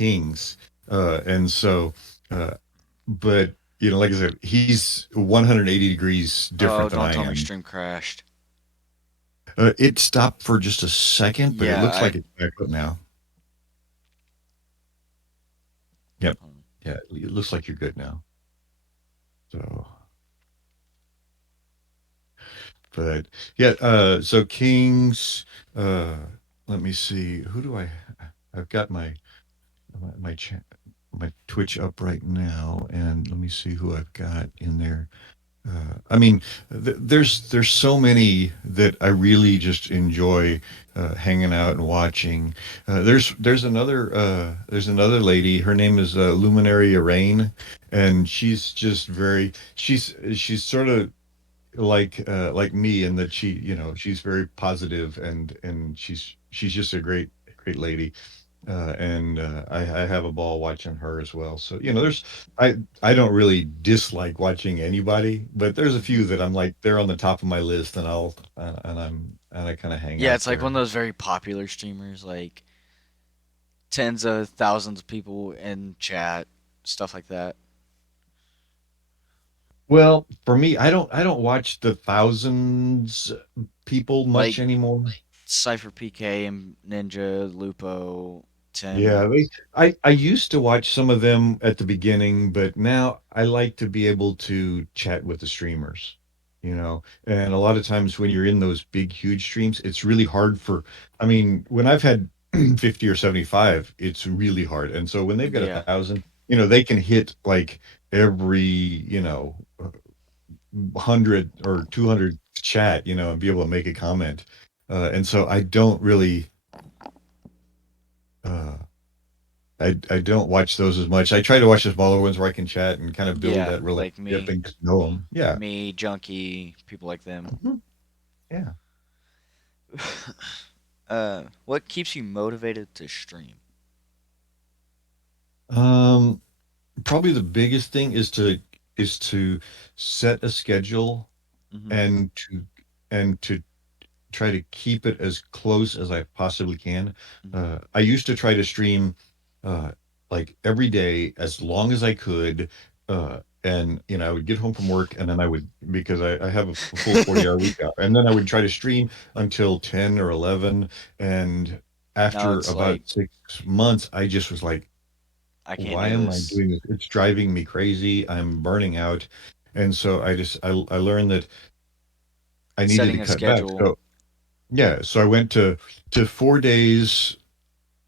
Kings, and so, uh, but like I said, he's 180 degrees Oh, different than don't I tell me am. stream crashed. It stopped for just a second, but it Yeah, looks like it's back up now. Yep. um, Yeah, it looks like you're good now. So, but yeah, so Kings. Uh, Let me see. Who do I? I've got my chat, my Twitch up right now, and let me see who I've got in there. I mean, there's so many that I really just enjoy hanging out and watching. There's another lady. Her name is Luminary Rain, and she's just very she's sort of like me in that she's very positive and she's just a great lady, and I have a ball watching her as well. So I don't really dislike watching anybody, but there's a mhm. few that I'm like they're on the top of my list, and I kind of hang Yeah, out it's like one there. of those very popular streamers, like tens of thousands of people in chat, stuff like that. Well, for me, I don't watch the thousands people Like much anymore. Cypher PK and Ninja, Lupo, Tim. Yeah, I used to watch some of them at the beginning, but now I like to be able to chat with the streamers, And a lot of times when you're in those big, huge streams, it's really hard I mean, when I've had 50 or 75, it's really hard. And so when they've got a Yeah. thousand, they can hit like every, 100 or 200 chat, and be able to make a comment. And so I don't really, uh, I don't watch those as much. I try to watch the smaller ones where I can chat and kind of build Yeah, that like relationship me, and get to know them. Yeah. me, Junkie, people like them. Mhm. Yeah. What keeps you motivated to stream? Um, Probably the biggest thing is to set a schedule Hmm. and to try to keep it as close as I possibly can. Hmm. I used to try to stream uh, like every day as long as I could. And I would get home from work and then I would because I have a full 40-hour week out, and then I would try to stream until 10 or 11. And Now after it's about like 6 months, I just was like, I can't why do am I this. doing this? It's driving me crazy. I'm burning out. And so I learned that I needed to Setting a cut back. schedule, So yeah, so I went to 4 days,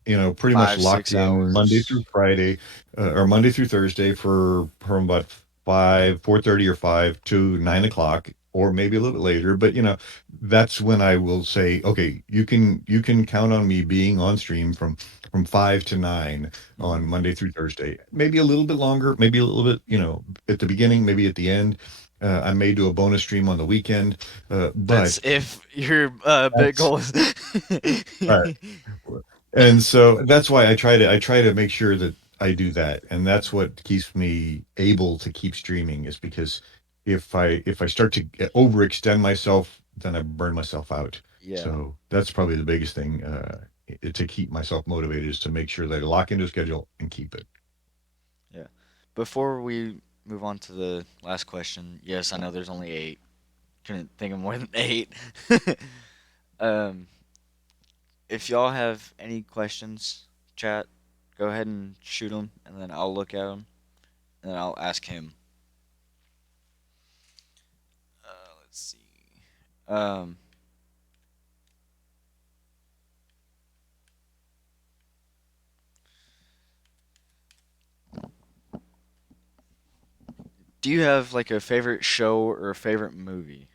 pretty much five, locked six in Monday through hours. Friday, or Monday through Thursday from about 4:30 or 5 to 9 o'clock, or maybe a little bit later. But that's when I will say, okay, you can count on me being on stream from 5 to 9 on Hmm. Monday through Thursday. Maybe a little bit longer, maybe a little bit, at the beginning, maybe at the end. I may do a bonus stream on the weekend, That's but if your big that's goal is. right. And so that's why I try to make sure that I do that, and that's what keeps me able to keep streaming is because if I start to overextend myself, then I burn myself out. Yeah, So that's probably the biggest thing to keep myself motivated is to make sure that I lock into a schedule and keep it. yeah. Before we move on to the last question, yes, I know there's only eight. Couldn't think of more than eight. um, if y'all have any questions, chat, go ahead and shoot them, and then I'll look at them, and then I'll ask him. Let's see. Um, do you have like a favorite show or a favorite movie?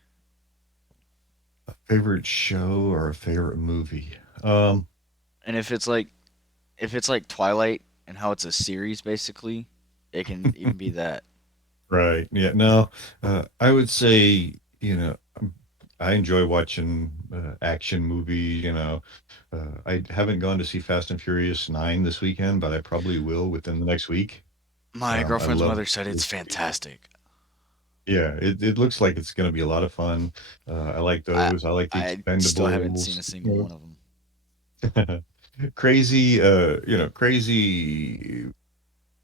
Favorite show or a favorite movie? Um, And if it's like Twilight and how it's a series basically, it can even be that. right. Yeah. No, I would say, I enjoy watching action movies. I haven't gone to see Fast and Furious 9 this weekend, but I probably will within the next week. My I girlfriend's love mother said it's those movies. fantastic. Yeah, it looks like it's going to be a lot of fun. I like I those. I like the I still haven't seen Expendables. a single one of them. crazy, crazy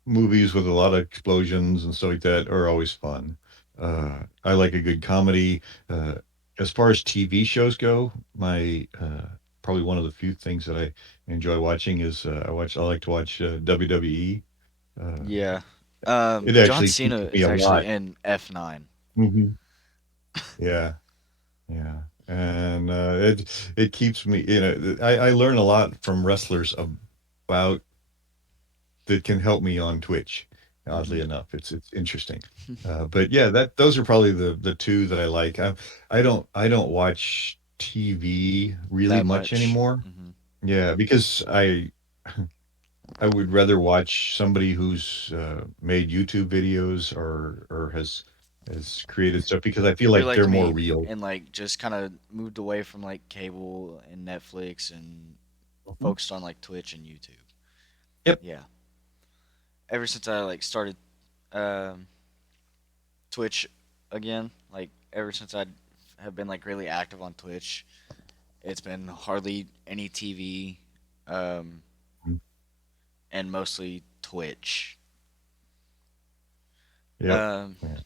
movies with a lot of explosions and stuff like that are always fun. I like a good comedy. Uh, as far as TV shows go, my probably one of the few things that I enjoy watching is I like to watch WWE. Uh, Yeah. it John actually Cena teaches me is a actually lot. in F9. Hmm. Yeah, yeah, and it keeps me. I learn a lot from wrestlers about that can help me on Twitch. Oddly Hmm. enough, it's interesting. But yeah, that those are probably the two that I like. I don't watch TV really That much much. anymore. Hmm. Yeah, because I would rather watch somebody who's made YouTube videos or has created stuff because I feel You're like like they're more me real. and like just kind of moved away from like cable and Netflix and Mhm. focused on like Twitch and YouTube. Yep. Yeah. Ever since I like started um, Twitch again, like ever since I have been like really active on Twitch, it's been hardly any TV, um, Mm. and mostly Twitch. Yep. Um, Yeah.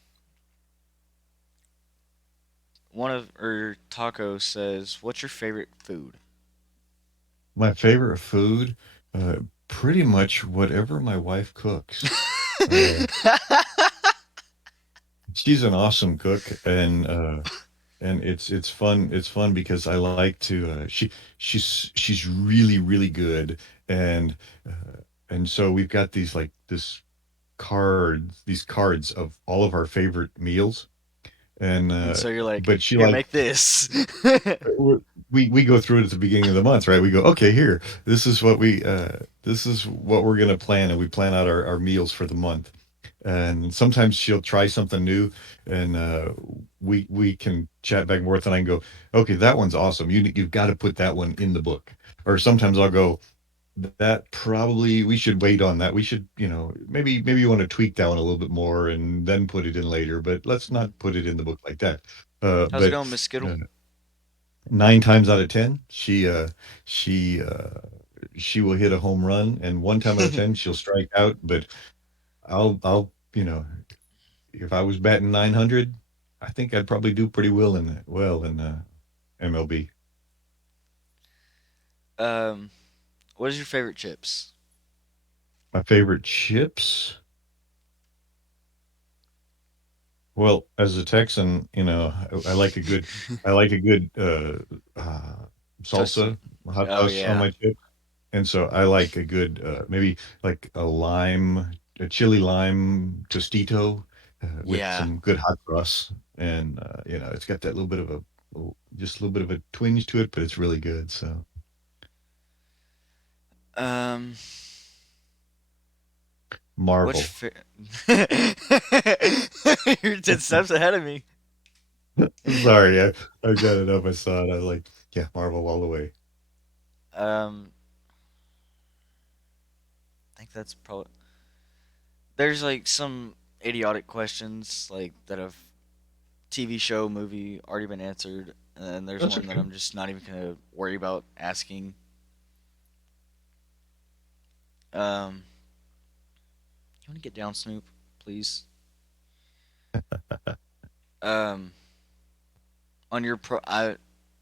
one of or Taco says, "What's your favorite food?" My favorite food, uh, pretty much whatever my wife cooks. Uh, she's an awesome cook, and it's fun. It's fun because I like to. She's really good, and and so we've got these cards of all of our favorite meals, and And so you're like, but she "Here, like make this." we go through it at the beginning of the month, right? We go, okay, here, this is what we're gonna plan, and we plan out our meals for the month. And sometimes she'll try something new, and we can chat back and forth, and I can go, okay, that one's awesome. You've got to put that one in the book. Or sometimes I'll go, that probably we should wait on that. We should, maybe you want to tweak that one a little bit more and then put it in later, but let's Mhm. not put it in the book like that. How's it But going, Miss Skittle? uh, 9 times out of 10, she will hit a home run, and 1 time out of 10, she'll strike out. But I'll if I was batting 900, I think I'd probably do pretty well in MLB. um, what is your favorite chips? My favorite chips. Well, as a Texan, I like a good Toasted. salsa, hot Oh sauce on yeah, my chip. And so I like a good, maybe like a chili lime tostito with yeah. some good hot sauce. And, it's got that little bit of just a little bit of a twinge to it, but it's really good. So Um, Marvel. You're 10 steps ahead of me. Sorry, I got it up. I saw it. I was like, yeah, Marvel all the way. Um, I think that's probably. There's like some idiotic questions like that have TV show, movie already been answered, and there's That's one that okay. I'm just not even gonna worry about asking. You want to get down, Snoop, please? Um, on your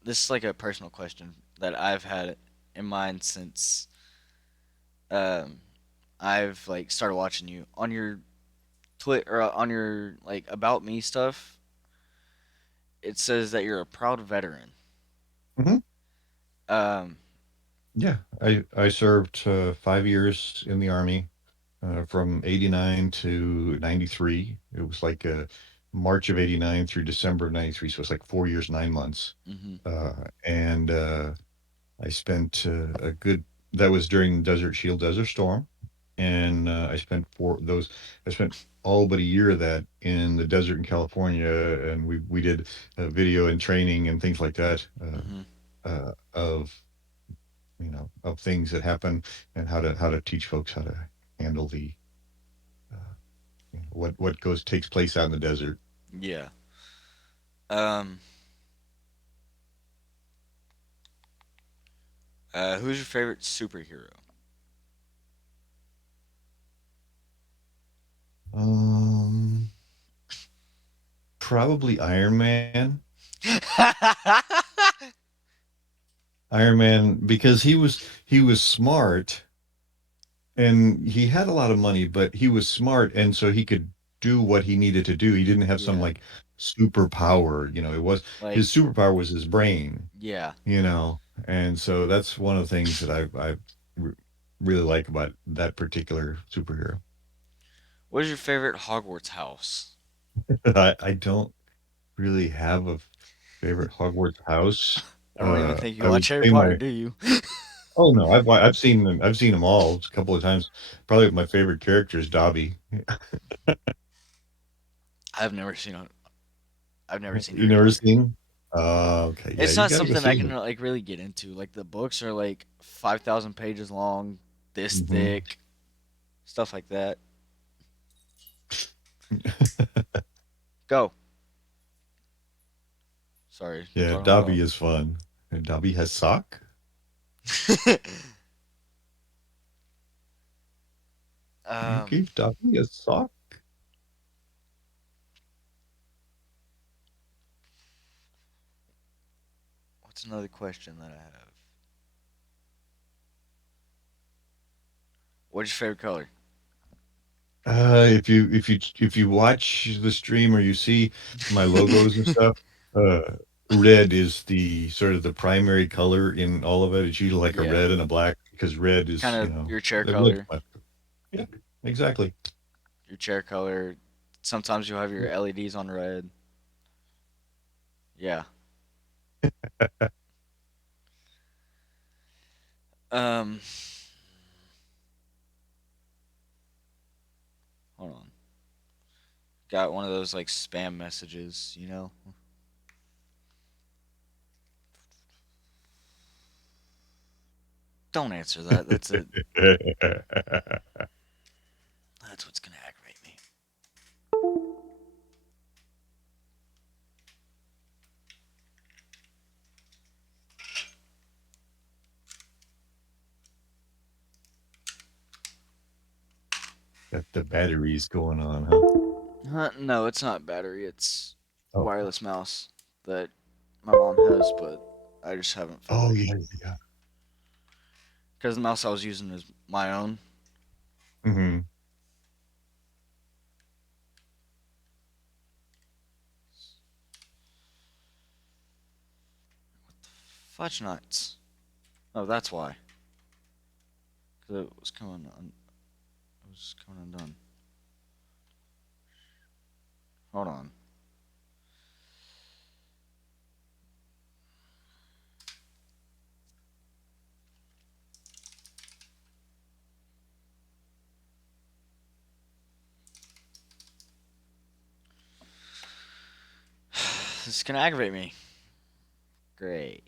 this is like a personal question that I've had in mind since um I've like started watching you on your Twitter or on your like about me stuff. It says that you're a proud veteran. Hmm. Um, Yeah, I served 5 years in the Army from 89 to 93. It was like March of 89 through December of 93. So it's like 4 years, 9 months. mhm, And I spent that was during Desert Shield, Desert Storm. And I spent all but a year of that in the desert in California. And we did video and training and things like that mhm, of, of things that happen and how to teach folks how to handle uh, what goes takes place out in the desert. yeah. Um, Who's your favorite superhero? Um, Probably Iron Man. Iron Man because he was smart and he had a lot of money, but he was smart and so he could do what he needed to do. He didn't have some Yeah, like superpower, it was like his superpower was his brain, yeah. you know. And so that's one of the things that I re- really like about that particular superhero. What is your favorite Hogwarts house? I don't really have a favorite Hogwarts house. I don't even think you I would watch Harry say Potter, my do you? Oh no, I've seen them all a couple of times. Probably my favorite character is Dobby. I've never seen I've never seen You Harry never Potter. seen? Okay, yeah, It's you not got to go something I see can them. like really get into. Like the books are like 5,000 pages long, this Hmm. thick, stuff like that. Go. Sorry, you're Yeah, talking about Dobby dog. is fun. And Dobby has sock. You um, gave Dobby a sock? what's another question that I have? What's your favorite color? If you watch the stream or you see my logos and stuff, uh, red is the sort of the primary color in all of it. It's usually like a Yeah, red and a black because red kind is, of your chair red's color. my, yeah, exactly. Your chair color. Sometimes you'll have your LEDs on red. Yeah. Um, hold on. Got one of those like spam messages, you know? Don't answer that. That's what's gonna aggravate me. Got the batteries going on, huh? No, it's not battery. It's Oh, wireless mouse that my mom has, but I just haven't felt oh like yeah, yeah. because the mouse I was using is my own. Hmm. Fudge nuts. Oh, that's why. Because it was coming undone. Hold on. This is gonna aggravate me. Great.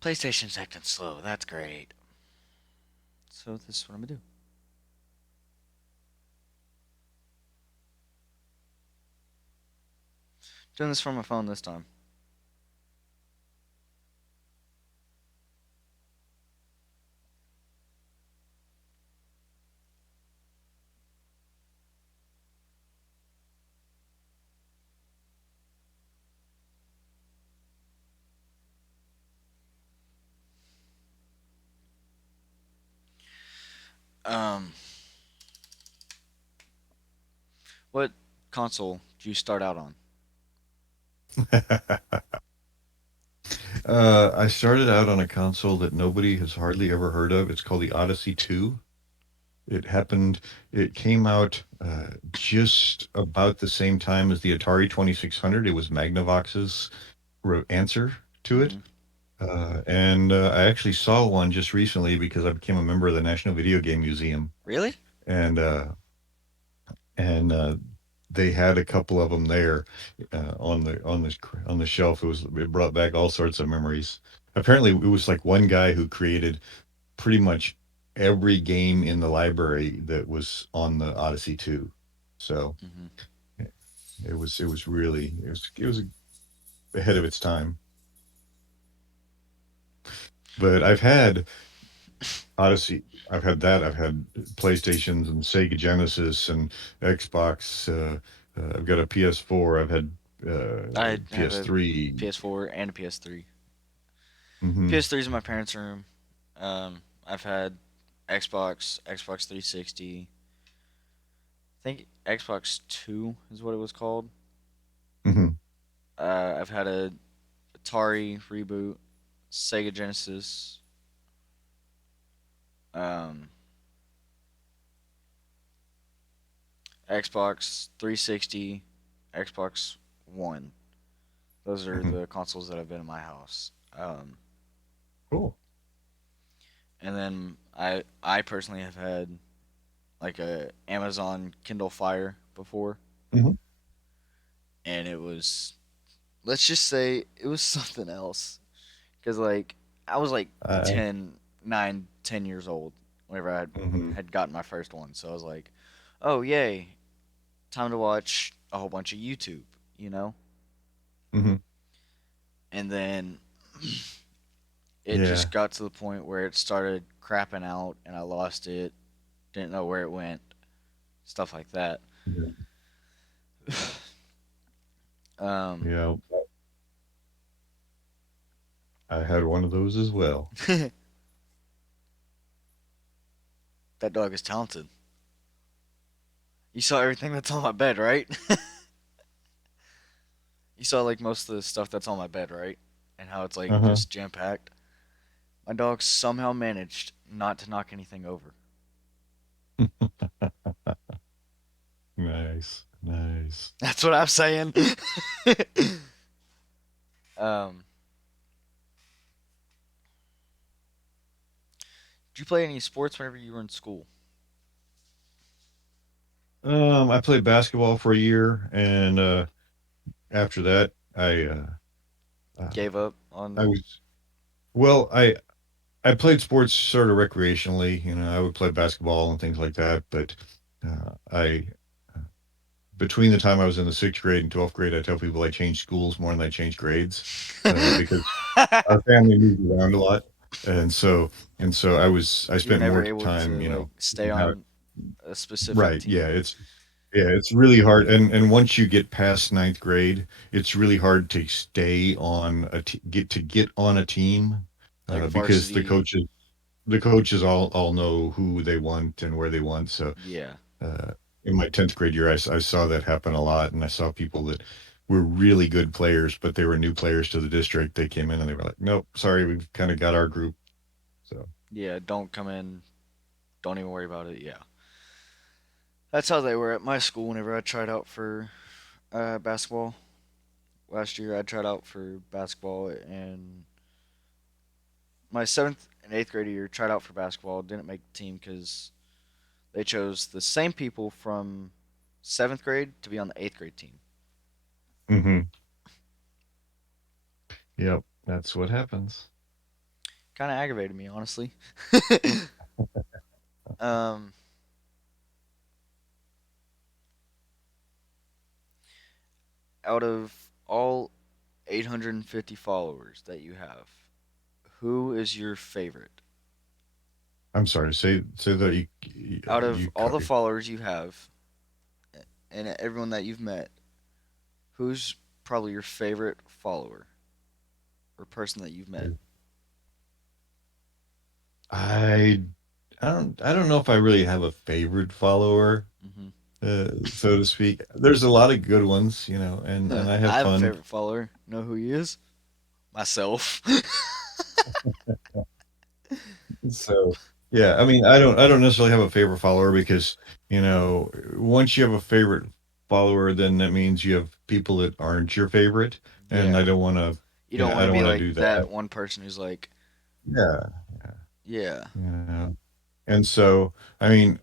PlayStation's acting slow. That's great. So this is what I'm gonna do. Doing this from my phone this time. Um, what console do you start out on? I started out on a console that nobody has hardly ever heard of. It's called the Odyssey 2. It happened, it came out just about the same time as the Atari 2600. It was Magnavox's answer to it. Mm, And I actually saw one just recently because I became a member of the National Video Game Museum. really? And, uh, and they had a couple of them there on the shelf. It brought back all sorts of memories. Apparently, it was like one guy who created pretty much every game in the library that was on the Odyssey 2. So Hmm. it was ahead of its time. But I've had Odyssey. I've had that. I've had PlayStations and Sega Genesis and Xbox. I've got a PS4. I've had I have a PS3. PS4 and a PS3. Hmm. PS3 is in my parents' room. I've had Xbox 360. I think Xbox 2 is what it was called. Hmm. I've had a Atari reboot, Sega Genesis, um, Xbox 360, Xbox One. Those are Hmm. the consoles that have been in my house. Cool. And then I personally have had like a Amazon Kindle Fire before, Hmm. and it was, let's just say it was something else. Because like I was like I, 10, 9, 10 years old whenever I hmm. had gotten my first one. So I was like, oh yay, time to watch a whole bunch of YouTube, you know. Hmm. And then it Yeah. just got to the point where it started crapping out, and I lost it. Didn't know where it went, stuff like that. Yeah. Um, Yeah. I had one of those as well. that dog is talented. You saw everything that's on my bed, right? You saw like most of the stuff that's on my bed, right? And how it's like Uh-huh. just jam packed. My dog somehow managed not to knock anything over. Nice. Nice. That's what I'm saying. um, did you play any sports whenever you were in school? I played basketball for a year, and after that, uh, Gave up I on? was well. I played sports sort of recreationally. I would play basketball and things like that. But I between the time I was in the sixth grade and 12th grade, I tell people I changed schools more than I changed grades because our family moved around a lot, and so I You were spent never more able time, to like stay out. on a specific Right. team. Yeah, it's really hard. And once you get past ninth grade, it's really hard to stay on get on a team Like because the varsity. coaches all know who they want and where they want. So Yeah. uh, in my 10th grade year, I saw that happen a lot, and I saw people that were really good players, but they were new players to the district. They came in and they were like, "Nope, sorry, we've kind of got our group." So. Yeah, don't come in. Don't even worry about it. Yeah. That's how they were at my school whenever I tried out for basketball. Last year I tried out for basketball, and my seventh and eighth grade year tried out for basketball. Didn't make the team because they chose the same people from seventh grade to be on the eighth grade team. Hmm. Yep, that's what happens. Kind of aggravated me, honestly. um, Out of all 850 followers that you have, who is your favorite? I'm sorry. Say that you Out of you all cut. the followers you have and everyone that you've met, who's probably your favorite follower or person that you've met? I I don't know if I really have a favorite follower, Hmm. so to speak. There's a lot of good ones, and I have I have a fun. favorite follower. Know who he is? Myself. So yeah, I mean, I don't necessarily have a favorite follower because once you have a favorite follower, then that means you have people that aren't your favorite, and I Yeah. don't want to. You don't Yeah, want I to don't be want to like do that. that one person who's like, Yeah, yeah, yeah. And so, I mean,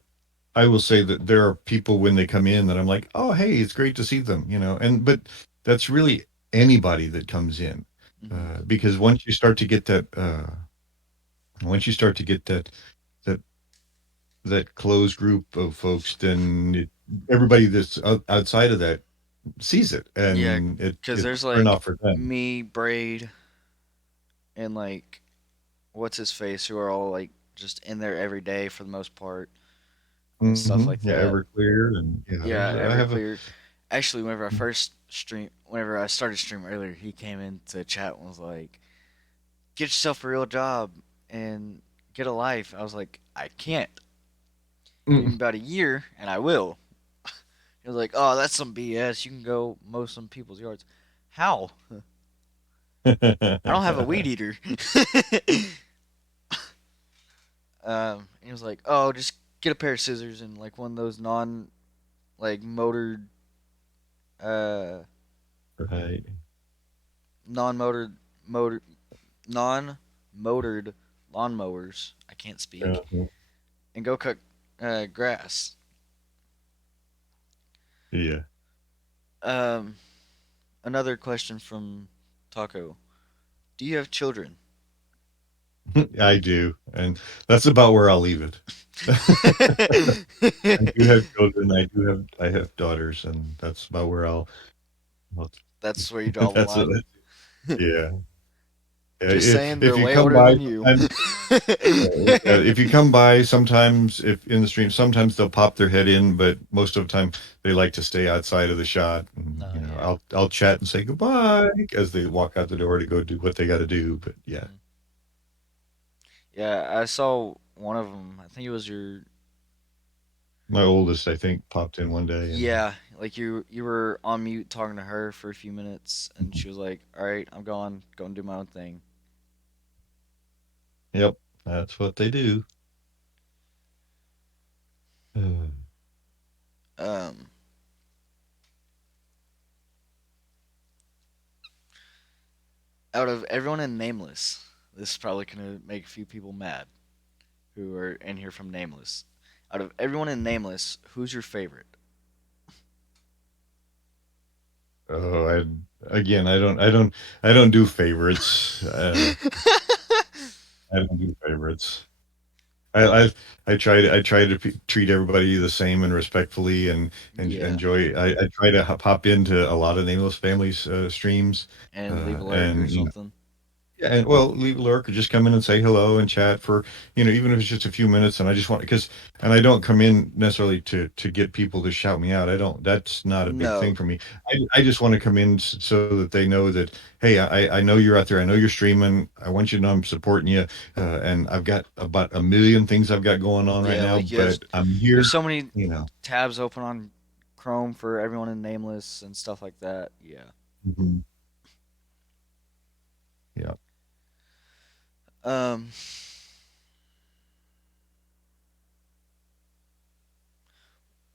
I will say that there are people when they come in that I'm like, oh, hey, it's great to see them, and but that's really anybody that comes in, Hmm. because once you start to get that that closed group of folks, then everybody that's outside of that sees it, Yeah, and because it's there's turn like off for them. me, Braid, and like what's his face, who are all like just in there every day for the most part and stuff like Yeah, that. Everclear, and yeah, Yeah, I have a Everclear. Actually, whenever I started stream earlier, he came into chat and was like, "Get yourself a real job and get a life." I was like, "I can't. Give me Mm. about a year and I will." He was like, "Oh, that's some BS. You can go mow some people's yards." How? I don't have a weed eater. He was like, "Oh, just get a pair of scissors and like one of those like motored uh Right. non-motored motor non-motored lawnmowers. I can't speak. Uh-huh. And go cut grass." Yeah. Um, Another question from Taco: do you have children? I do, and that's about where I'll leave it. I do have children. I have daughters, and that's about where I'll That's where you draw the that's it. line. Yeah. Yeah, Just saying, if they're you way come older by than you. sometimes, if you come by sometimes, if in the stream, sometimes they'll pop their head in, but most of the time they like to stay outside of the shot. And, No, yeah. I'll chat and say goodbye as they walk out the door to go do what they got to do. But yeah, Hmm. Yeah, I saw one of them. I think it was your. my oldest, I think, popped in one day, and Yeah, like you were on mute talking to her for a few minutes, and mhm. she was like, "All right, I'm gone. Go and do my own thing." Yep, that's what they do. Uh, Um, Out of everyone in Nameless, this is probably gonna make a few people mad who are in here from Nameless. Out of everyone in Nameless, who's your favorite? oh, again, I don't do favorites. I don't do favorites. I I, I try to treat everybody the same and respectfully, and Yeah, enjoy. I try to pop into a lot of Nameless Families streams, and leave a lurk or and something. yeah, and well, leave a lurk or just come in and say hello and chat for, even if it's just a few minutes. And I just want because, and I don't come in necessarily to get people to shout me out. I don't. That's not a big thing No, for me. I just want to come in so that they know that, hey, I know you're out there. I know you're streaming. I want you to know I'm supporting you. And I've got about a million things I've got going on right yeah, now, like but I'm you have here. so many You know. tabs open on Chrome for everyone in Nameless and stuff like that. Yeah. Mhm. Yeah. Um,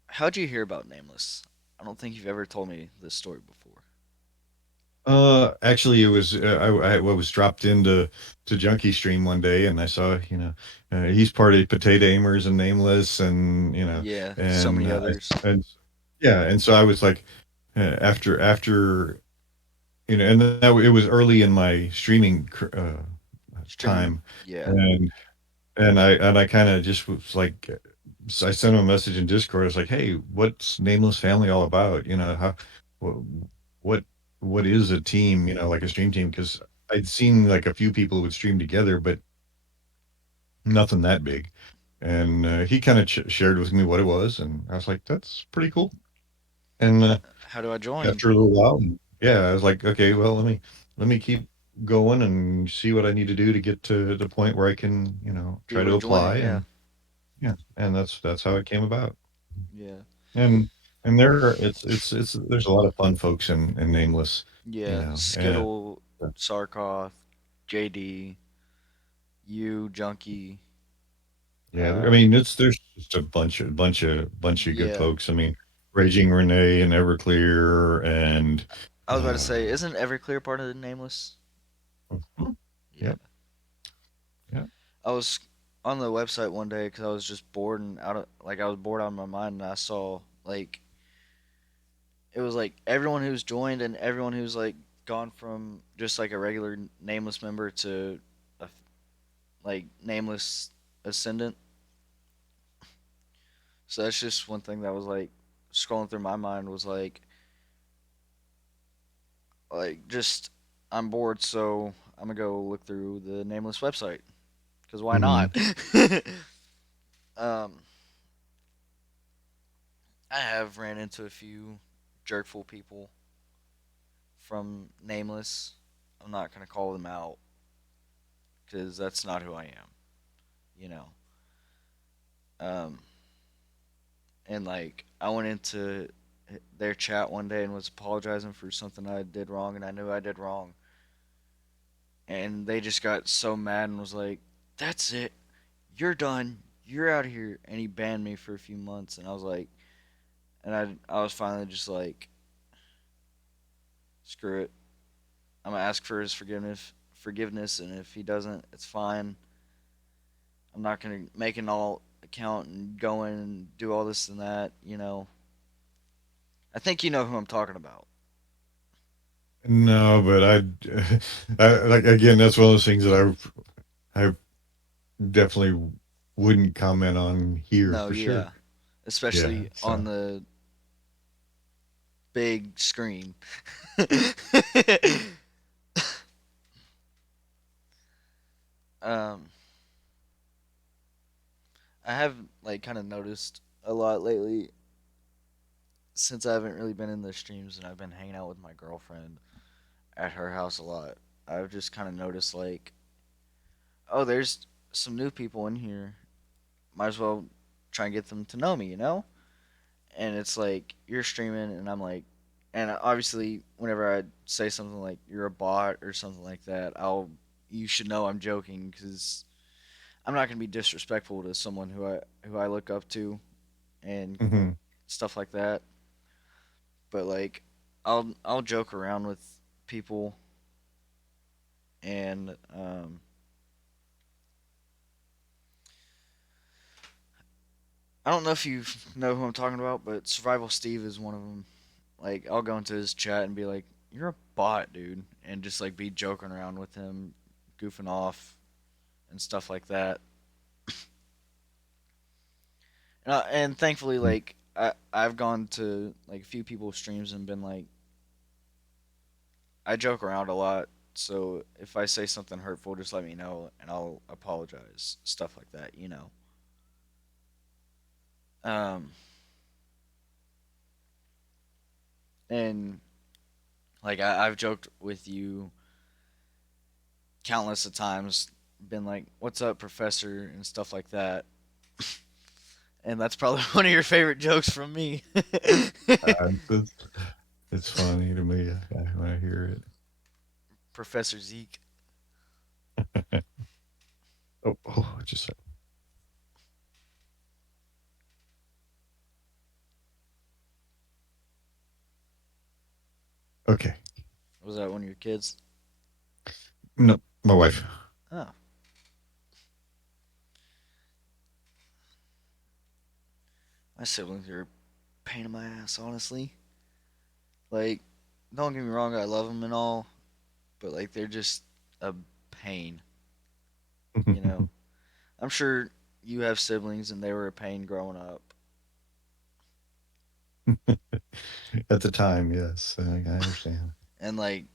how'd you hear about Nameless? I don't think you've ever told me this story before. Actually, it was I was dropped into to Junkie Stream one day, and I saw he's part of Potato Aimers and Nameless, and Yeah, so and many others. and yeah, and so I was like, after and that it was early in my streaming Streaming, time, yeah. and I kind of just was like, so I sent him a message in Discord. I was like, "Hey, what's Nameless Family all about? How what what what is a team? Like a stream team? Because I'd seen like a few people who would stream together, but nothing that big." And he kind of shared with me what it was, and I was like, "That's pretty cool." And How do I join? after a little while, yeah, I was like, "Okay, well, let me keep going and see what I need to do to get to the point where I can, Be try able to to join apply." it, yeah. And yeah, and that's how it came about. Yeah. And there it's there's a lot of fun folks in Nameless, Yeah. and Skittle, Sarkoff, JD, you, Junkie. yeah, I Uh, mean there's just a bunch of good yeah. folks. I mean, Raging Renee and Everclear and I was about to say, uh, isn't Everclear part of the Nameless? mhm, Yeah. yep, yep, I was. on the website one day because I was just bored and out of like I was bored out of my mind, and I saw like it was like everyone who's joined and everyone who's like gone from just like a regular nameless member to a like nameless ascendant. So that's just one thing that was like scrolling through my mind was like just I'm bored, so I'm gonna go look through the nameless website because why Hmm. not? um, I have ran into a few jerkful people from nameless. I'm not gonna call them out because that's not who I am, you know. Um, and like I went into their chat one day and was apologizing for something I did wrong, and I knew I did wrong, and they just got so mad and was like, "That's it, you're done, you're out of here," and he banned me for a few months, and I was like, and I was finally just like, screw it, I'm gonna ask for his forgiveness, and if he doesn't, it's fine. I'm not gonna make an all account and go in and do all this and that, you know. I think you know who I'm talking about. No, but I like again. That's one of those things that I definitely wouldn't comment on here No, for sure. yeah, Yeah. especially on So, the big screen. um, I have like kind of noticed a lot lately since I haven't really been in the streams and I've been hanging out with my girlfriend at her house a lot. I've just kind of noticed like, oh, there's some new people in here. Might as well try and get them to know me, you know? And it's like you're streaming and I'm like, and obviously whenever I say something like you're a bot or something like that, I'll you should know I'm joking because I'm not gonna be disrespectful to someone who I look up to and mhm. stuff like that. But like I'll joke around with people, and I don't know if you know who I'm talking about, but Survival Steve is one of them. Like I'll go into his chat and be like, "You're a bot, dude," and just like be joking around with him, goofing off and stuff like that. And thankfully, like I've gone to like a few people's streams and been like, I joke around a lot. So if I say something hurtful, just let me know and I'll apologize. Stuff like that, you know. Um, and like I've joked with you countless of times, been like, "What's up, Professor?" and stuff like that. And that's probably one of your favorite jokes from me. It's, it's funny to me when I hear Professor Zeke. it. Just okay. Was that one of your kids? No, my wife. Oh, my siblings are a pain in my ass, honestly. Like, don't get me wrong, I love them and all, but like they're just a pain, you know. I'm sure you have siblings and they were a pain growing up. At the time, yes, I understand. And like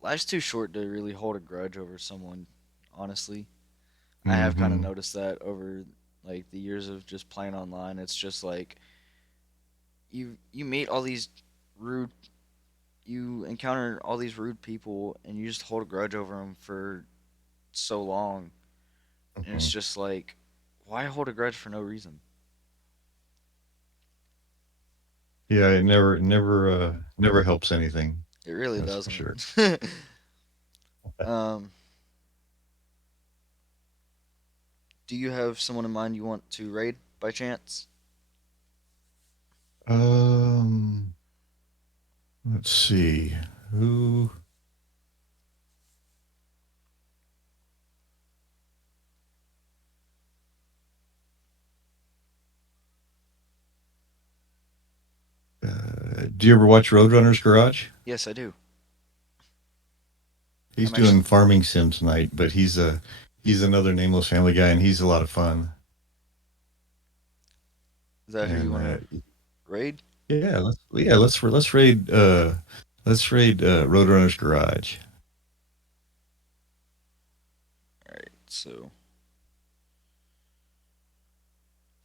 life's too short to really hold a grudge over someone, honestly. I have kind of Hmm. noticed that over like the years of just playing online. It's just like you meet all these rude you encounter all these rude people and you just hold a grudge over them for so long, and it's Hmm. just like, why hold a grudge for no reason? Yeah, it never helps anything. It really That's for doesn't. sure. um, do you have someone in mind you want to raid by chance? Um, let's see. Who? Do you ever watch Roadrunner's Garage? Yes, I do. He's I'm actually. doing Farming Sim tonight, but he's another nameless family guy, and he's a lot of fun. Is that who you And want to raid? let's raid Roadrunner's Garage. All right. So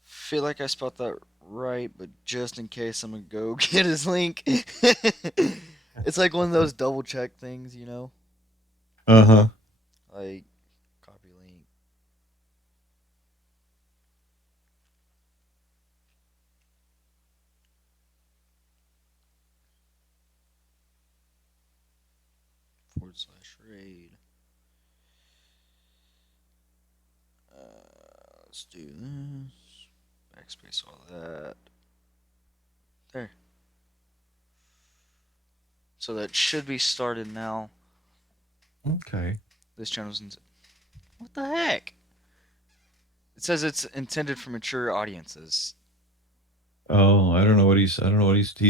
feel like I spelled that right, but just in case, I'm gonna go get his link. It's like one of those double check things, you know, Uh huh. like copy link / raid. Let's do this. Backspace all that. There. So that should be started now. Okay. This channel's what the heck? It says it's intended for mature audiences. Oh, I don't know what he's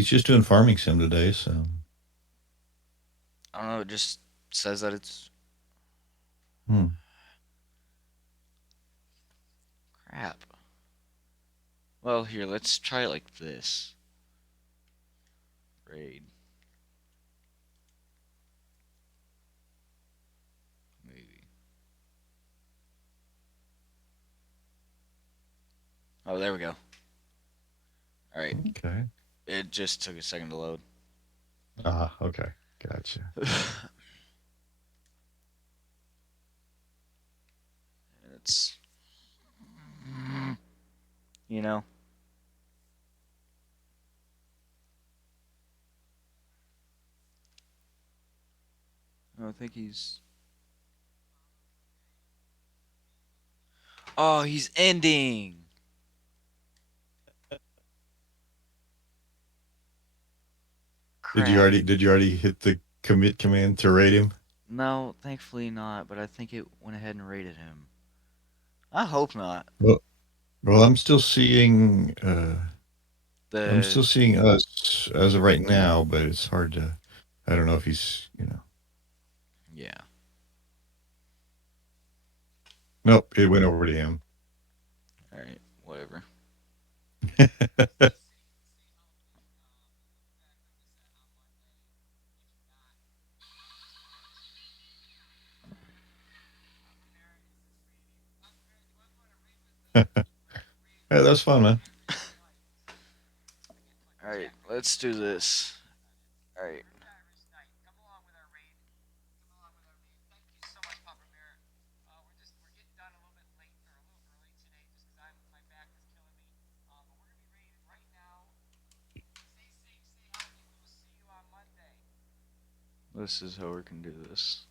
just doing Farming Sim today. So I don't know. It just says that it's hmm. crap. Well, here, let's try it like this. Raid. Maybe. Oh, there we go. All right. Okay. It just took a second to load. Ah, okay. Gotcha. It's, you know, I don't think he's. Oh, he's ending. Crap. Did you already hit the commit command to raid him? No, thankfully not, but I think it went ahead and rated him. I hope not. Well, well, I'm The still seeing us as of right now, but it's hard to. I don't know if he's, you know. Yeah. Nope, it went over to him. All right. Whatever. Yeah, that's fun, man. All right. Let's do this. All right. This is how we can do this.